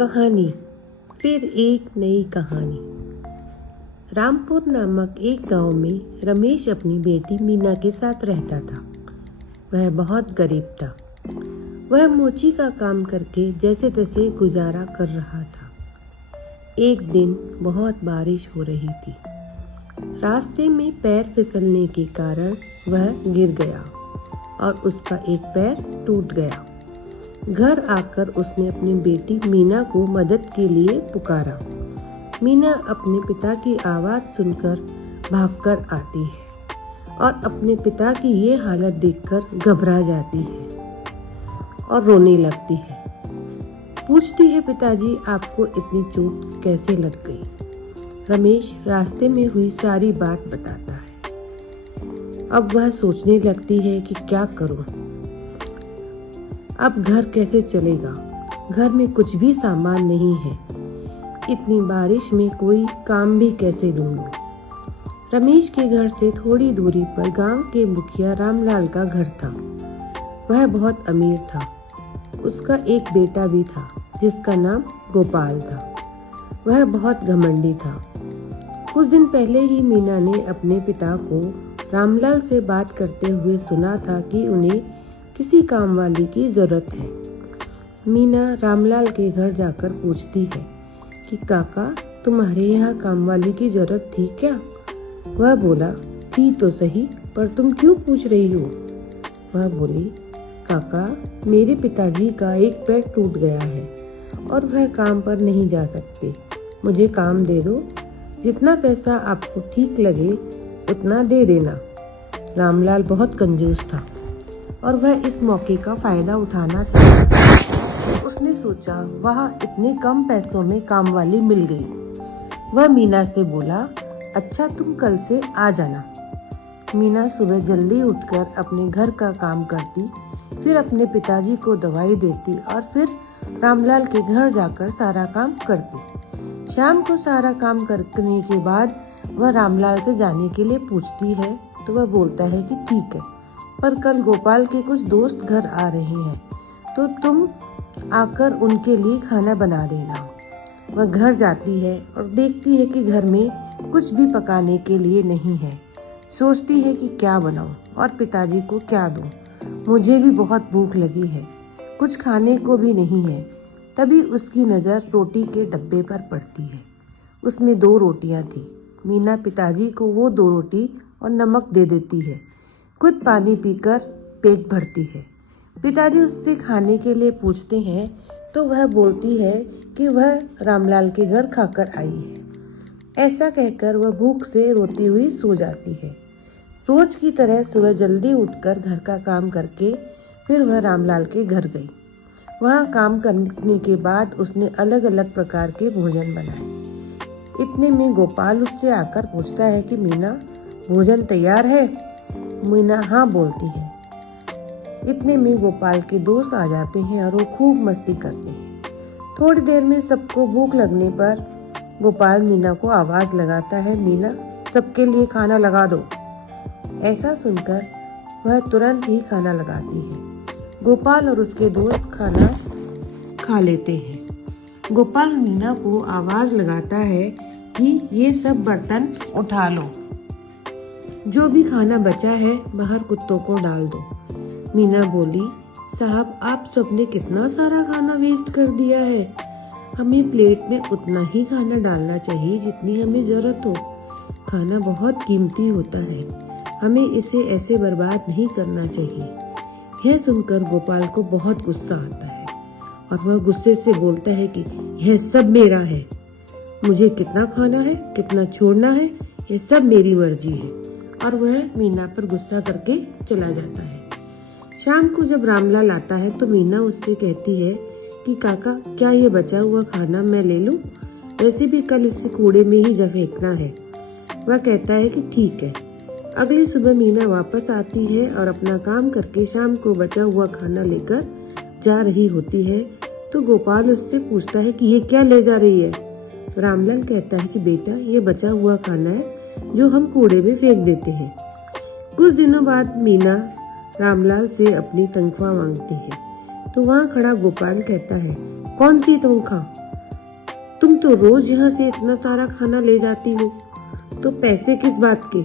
कहानी फिर एक नई कहानी। रामपुर नामक एक गांव में रमेश अपनी बेटी मीना के साथ रहता था। वह बहुत गरीब था। वह मोची का काम करके जैसे तैसे गुजारा कर रहा था। एक दिन बहुत बारिश हो रही थी। रास्ते में पैर फिसलने के कारण वह गिर गया और उसका एक पैर टूट गया। घर आकर उसने अपनी बेटी मीना को मदद के लिए पुकारा। मीना अपने पिता की आवाज़ सुनकर भागकर आती है और अपने पिता की ये हालत देखकर घबरा जाती है और रोने लगती है। पूछती है, पिताजी आपको इतनी चोट कैसे लग गई? रमेश रास्ते में हुई सारी बात बताता है। अब वह सोचने लगती है कि क्या करूं? अब घर कैसे चलेगा? घर में कुछ भी सामान नहीं है। इतनी बारिश में कोई काम भी कैसे ढूंढूं? रमेश के घर से थोड़ी दूरी पर गांव के मुखिया रामलाल का घर था। वह बहुत अमीर था। उसका एक बेटा भी था जिसका नाम गोपाल था। वह बहुत घमंडी था। कुछ दिन पहले ही मीना ने अपने पिता को रामलाल से बात करते हुए सुना था कि उन्हें किसी काम वाली की जरूरत है। मीना रामलाल के घर जाकर पूछती है कि काका, तुम्हारे यहाँ काम वाली की जरूरत थी क्या? वह बोला, थी तो सही, पर तुम क्यों पूछ रही हो? वह बोली, काका, मेरे पिताजी का एक पैर टूट गया है और वह काम पर नहीं जा सकते। मुझे काम दे दो। जितना पैसा आपको ठीक लगे उतना दे देना। रामलाल बहुत कंजूस था और वह इस मौके का फायदा उठाना चाहता। उसने सोचा, वह इतने कम पैसों में काम वाली मिल गई। वह मीना से बोला, अच्छा तुम कल से आ जाना। मीना सुबह जल्दी उठकर अपने घर का काम करती, फिर अपने पिताजी को दवाई देती और फिर रामलाल के घर जाकर सारा काम करती। शाम को सारा काम करने के बाद वह रामलाल से जाने के लिए पूछती है तो वह बोलता है कि ठीक है, पर कल गोपाल के कुछ दोस्त घर आ रहे हैं तो तुम आकर उनके लिए खाना बना देना। वह घर जाती है और देखती है कि घर में कुछ भी पकाने के लिए नहीं है। सोचती है कि क्या बनाऊं और पिताजी को क्या दूं। मुझे भी बहुत भूख लगी है, कुछ खाने को भी नहीं है। तभी उसकी नज़र रोटी के डब्बे पर पड़ती है। उसमें 2 रोटियां थी। मीना पिताजी को वो 2 रोटी और नमक दे देती है। खुद पानी पीकर पेट भरती है। पिताजी उससे खाने के लिए पूछते हैं तो वह बोलती है कि वह रामलाल के घर खाकर आई है। ऐसा कहकर वह भूख से रोती हुई सो जाती है। रोज की तरह सुबह जल्दी उठकर घर का काम करके फिर वह रामलाल के घर गई। वहाँ काम करने के बाद उसने अलग अलग प्रकार के भोजन बनाए। इतने में गोपाल उससे आकर पूछता है कि मीना, भोजन तैयार है? मीना हाँ बोलती है। इतने में गोपाल के दोस्त आ जाते हैं और वो खूब मस्ती करते हैं। थोड़ी देर में सबको भूख लगने पर गोपाल मीना को आवाज लगाता है, मीना सबके लिए खाना लगा दो। ऐसा सुनकर वह तुरंत ही खाना लगाती है। गोपाल और उसके दोस्त खाना खा लेते हैं। गोपाल मीना को आवाज लगाता है कि ये सब बर्तन उठा लो, जो भी खाना बचा है बाहर कुत्तों को डाल दो। मीना बोली, साहब आप सबने कितना सारा खाना वेस्ट कर दिया है। हमें प्लेट में उतना ही खाना डालना चाहिए जितनी हमें जरूरत हो। खाना बहुत कीमती होता है, हमें इसे ऐसे बर्बाद नहीं करना चाहिए। यह सुनकर गोपाल को बहुत गुस्सा आता है और वह गुस्से से बोलता है कि यह सब मेरा है। मुझे कितना खाना है, कितना छोड़ना है, यह सब मेरी मर्जी है। और वह मीना पर गुस्सा करके चला जाता है। शाम को जब रामलाल आता है तो मीना उससे कहती है कि काका, क्या ये बचा हुआ खाना मैं ले लूं? वैसे भी कल इसे कूड़े में ही फेंकना है। वह कहता है कि ठीक है। अगली सुबह मीना वापस आती है और अपना काम करके शाम को बचा हुआ खाना लेकर जा रही होती है तो गोपाल उससे पूछता है कि ये क्या ले जा रही है? रामलाल कहता है कि बेटा, ये बचा हुआ खाना है जो हम कूड़े में फेंक देते हैं। कुछ दिनों बाद मीना रामलाल से अपनी तनख्वाह मांगती है तो वहाँ खड़ा गोपाल कहता है, कौन सी तनख्वाह? तुम तो रोज यहाँ से इतना सारा खाना ले जाती हो, तो पैसे किस बात के?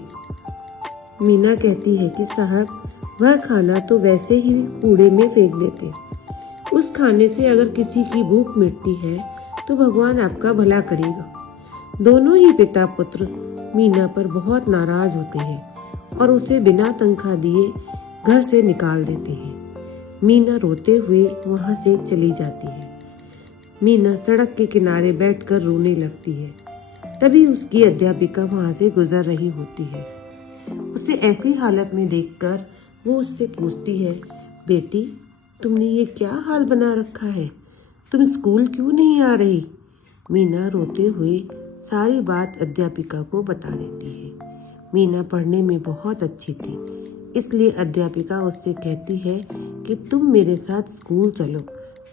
मीना कहती है कि साहब, वह खाना तो वैसे ही कूड़े में फेंक देते। उस खाने से अगर किसी की भूख मिटती है तो भगवान आपका भला करेगा। दोनों ही पिता पुत्र मीना पर बहुत नाराज होते हैं और उसे बिना तनख्वाह दिए घर से निकाल देते हैं। मीना रोते हुए वहां से चली जाती है। मीना सड़क के किनारे बैठकर रोने लगती है। तभी उसकी अध्यापिका वहां से गुजर रही होती है। उसे ऐसी हालत में देखकर वो उससे पूछती है, बेटी, तुमने ये क्या हाल बना रखा है? तुम स्कूल क्यों नहीं आ रही? मीना रोते हुए सारी बात अध्यापिका को बता देती है। मीना पढ़ने में बहुत अच्छी थी, इसलिए अध्यापिका उससे कहती है कि तुम मेरे साथ स्कूल चलो,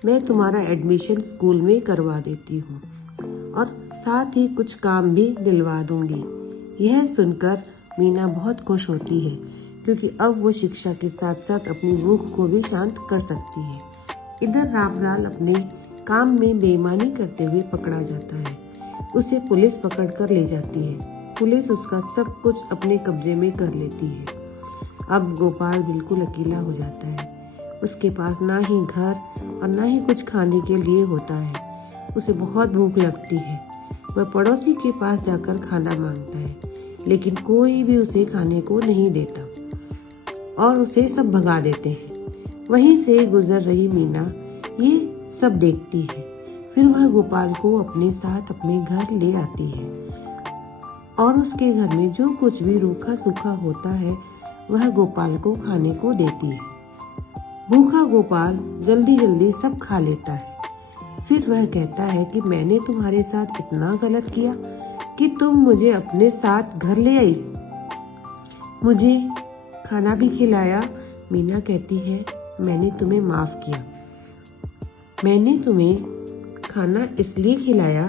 मैं तुम्हारा एडमिशन स्कूल में करवा देती हूँ और साथ ही कुछ काम भी दिलवा दूंगी। यह सुनकर मीना बहुत खुश होती है, क्योंकि अब वो शिक्षा के साथ साथ अपनी भूख को भी शांत कर सकती है। इधर रामलाल अपने काम में बेईमानी करते हुए पकड़ा जाता है। उसे पुलिस पकड़ कर ले जाती है। पुलिस उसका सब कुछ अपने कब्जे में कर लेती है। अब गोपाल बिल्कुल अकेला हो जाता है। उसके पास ना ही घर और ना ही कुछ खाने के लिए होता है। उसे बहुत भूख लगती है। वह पड़ोसी के पास जाकर खाना मांगता है, लेकिन कोई भी उसे खाने को नहीं देता और उसे सब भगा देते हैं। वहीं से गुजर रही मीना ये सब देखती है। फिर वह गोपाल को अपने साथ अपने घर ले आती है और उसके घर में जो कुछ भी रूखा सूखा होता है वह गोपाल को खाने को देती है। भूखा गोपाल जल्दी जल्दी सब खा लेता है। फिर वह कहता है कि मैंने तुम्हारे साथ इतना गलत किया कि तुम मुझे अपने साथ घर ले आई, मुझे खाना भी खिलाया। मीना कहती है, मैंने तुम्हें माफ किया। मैंने तुम्हें खाना इसलिए खिलाया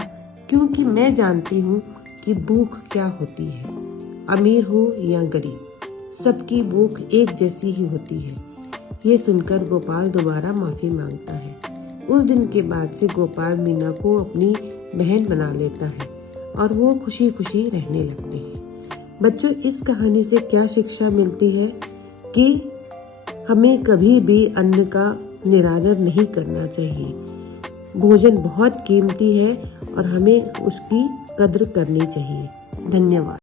क्योंकि मैं जानती हूँ कि भूख क्या होती है। अमीर हो या गरीब, सबकी भूख एक जैसी ही होती है। ये सुनकर गोपाल दोबारा माफी मांगता है। उस दिन के बाद से गोपाल मीना को अपनी बहन बना लेता है और वो खुशी खुशी रहने लगते हैं। बच्चों, इस कहानी से क्या शिक्षा मिलती है कि हमें कभी भी अन्न का निरादर नहीं करना चाहिए। भोजन बहुत कीमती है और हमें उसकी कद्र करनी चाहिए। धन्यवाद।